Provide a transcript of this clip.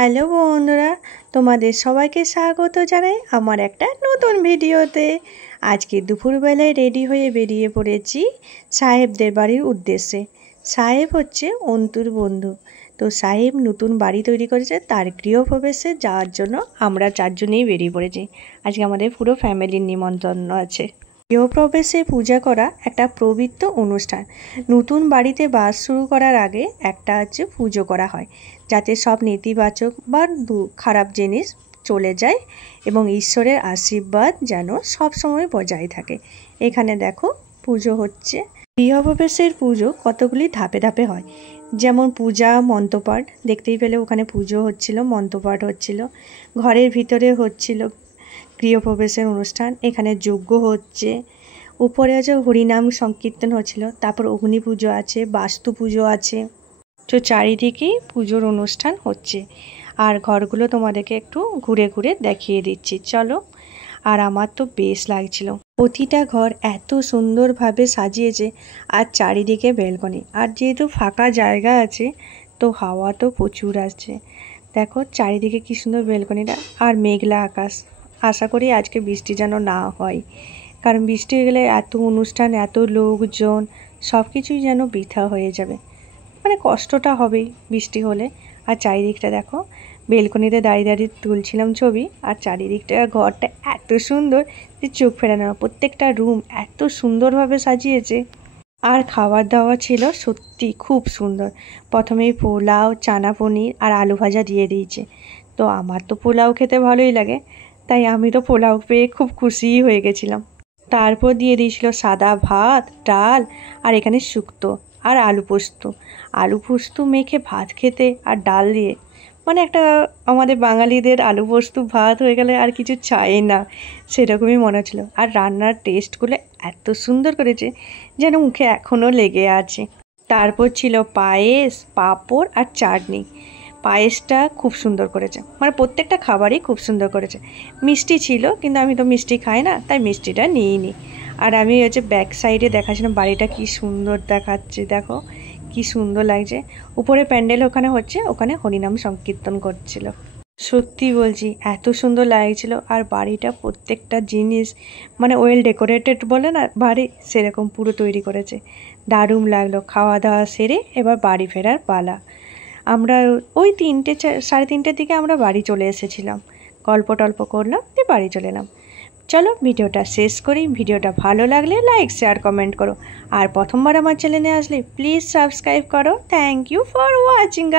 Hello বন্ধুরা, তোমাদের সবাইকে স্বাগত জানাই আমার একটা নতুন ভিডিওতে। আজকে দুপুরবেলায় রেডি হয়ে বেরিয়ে পড়েছি সাহেবদের বাড়ির উদ্দেশ্যে। সাহেব হচ্ছে অন্তুর বন্ধু। তো সাহেব নতুন বাড়ি তৈরি করেছে, তার গৃহপ্রবেশে যাওয়ার জন্য আমরা চারজনেই বেরিয়ে পড়েছি। আজকে আমাদের পুরো ফ্যামিলির নিমন্ত্রণ আছে। গৃহপ্রবেশে পূজা করা একটা পবিত্র অনুষ্ঠান। নতুন বাড়িতে বাস শুরু করার আগে একটা হচ্ছে পুজো করা হয়, যাতে সব নেতিবাচক বা খারাপ জিনিস চলে যায় এবং ঈশ্বরের আশীর্বাদ যেন সব সময় বজায় থাকে। এখানে দেখো পুজো হচ্ছে। গৃহপ্রবেশের পুজো কতগুলি ধাপে ধাপে হয়, যেমন পূজা, মন্ত্রপাঠ। দেখতেই পেলে ওখানে পুজো হচ্ছিল, মন্ত্রপাঠ হচ্ছিল, ঘরের ভিতরে হচ্ছিল গৃহপ্রবেশের অনুষ্ঠান। এখানে যজ্ঞ হচ্ছে, উপরে আছে হরিনাম সংকীর্তন হচ্ছিল, তারপর অগ্নি পুজো আছে, বাস্তু পুজো আছে। তো চারিদিকেই পুজোর অনুষ্ঠান হচ্ছে। আর ঘরগুলো তোমাদেরকে একটু ঘুরে ঘুরে দেখিয়ে দিচ্ছি, চলো। আর আমার তো বেশ লাগছিল। প্রতিটা ঘর এত সুন্দরভাবে সাজিয়েছে, আর চারিদিকে ব্যালকনি। আর যেহেতু ফাঁকা জায়গা আছে, তো হাওয়া তো প্রচুর আসছে। দেখো চারিদিকে কি সুন্দর ব্যালকনিটা, আর মেঘলা আকাশ। আশা করি আজকে বৃষ্টি যেন না হয়, কারণ বৃষ্টি হয়ে গেলে এত অনুষ্ঠান, এত লোকজন, সব কিছুই যেন বৃথা হয়ে যাবে। মানে কষ্টটা হবেই বৃষ্টি হলে। আর চারিদিকটা দেখো, বেলকনিতে দাঁড়িয়ে দাঁড়িয়ে তুলছিলাম ছবি। আর চারিদিকটা ঘরটা এত সুন্দর যে চোখ ফেরানো। প্রত্যেকটা রুম এত সুন্দরভাবে সাজিয়েছে। আর খাবার দাওয়া ছিল সত্যি খুব সুন্দর। প্রথমেই পোলাও, চানা পনির আর আলু ভাজা দিয়ে দিয়েছে। তো আমার তো পোলাও খেতে ভালোই লাগে, তাই আমি তো পোলাও পেয়ে খুব খুশিই হয়ে গেছিলাম। তারপর দিয়ে দিয়েছিল সাদা ভাত, ডাল, আর এখানে শুক্তো আর আলু পোস্ত। আলু পোস্ত মেখে ভাত খেতে আর ডাল দিয়ে, মানে একটা আমাদের বাঙালিদের আলু পোস্ত ভাত হয়ে গেলে আর কিছু চাই না, সেরকমই মনে হচ্ছিলো। আর রান্নার টেস্টগুলো এত সুন্দর করেছে যেন মুখে এখনও লেগে আছে। তারপর ছিল পায়েস, পাঁপড় আর চাটনি। পায়েসটা খুব সুন্দর করেছে, মানে প্রত্যেকটা খাবারই খুব সুন্দর করেছে। মিষ্টি ছিল, কিন্তু আমি তো মিষ্টি খাই না, তাই মিষ্টিটা নিইনি। আর আমি হচ্ছে ব্যাক সাইডে দেখাচ্ছিলাম বাড়িটা কি সুন্দর দেখাচ্ছে, দেখো কি সুন্দর লাগছে। উপরে প্যান্ডেল ওখানে হচ্ছে, ওখানে হরিনাম সংকীর্তন করছিল। সত্যি বলছি এত সুন্দর লাগছিল। আর বাড়িটা প্রত্যেকটা জিনিস মানে ওয়েল ডেকোরেটেড বলে না বাড়ি, সেরকম পুরো তৈরি করেছে। দারুণ লাগলো। খাওয়া দাওয়া সেরে এবার বাড়ি ফেরার পালা। আমরা ওই 3টে, 3:30টার দিকে আমরা বাড়ি চলে এসেছিলাম। গল্প টল্প করলাম, দিয়ে বাড়ি চলে এলাম। চলো ভিডিওটা শেষ করি। ভিডিওটা ভালো লাগলে লাইক, শেয়ার, কমেন্ট করো। আর প্রথমবার আমার চ্যানেলে আসলে প্লিজ সাবস্ক্রাইব করো। Thank you for watching guys.